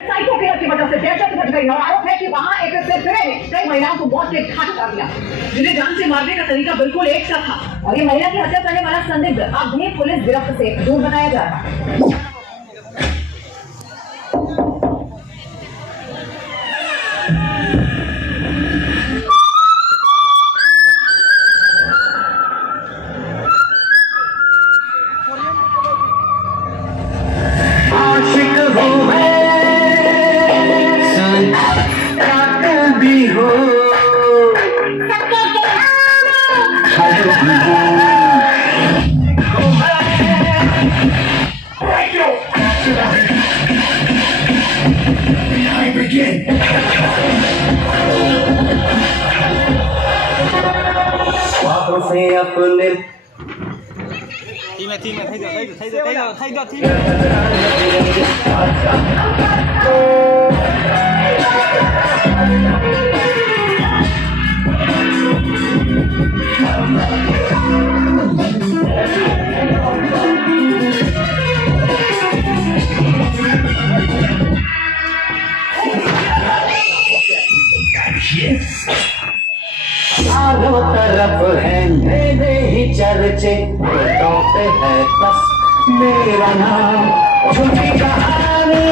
Psycho killer की वजह से दहशत मच गई और आरोप है कि वहां एक फिर कई महिलाओं को मौत के घाट उतार दिया, जिन्हें जान से मारने का तरीका बिल्कुल एक सा था। और ये महिला की हत्या करने वाला संदिग्ध अब भी पुलिस गिरफ्त से दूर बनाया जा रहा है। अपने चारों तरफ है मेरे ही चर्चे, फोटो पे है बस मेरा नाम, झूठी कहानी।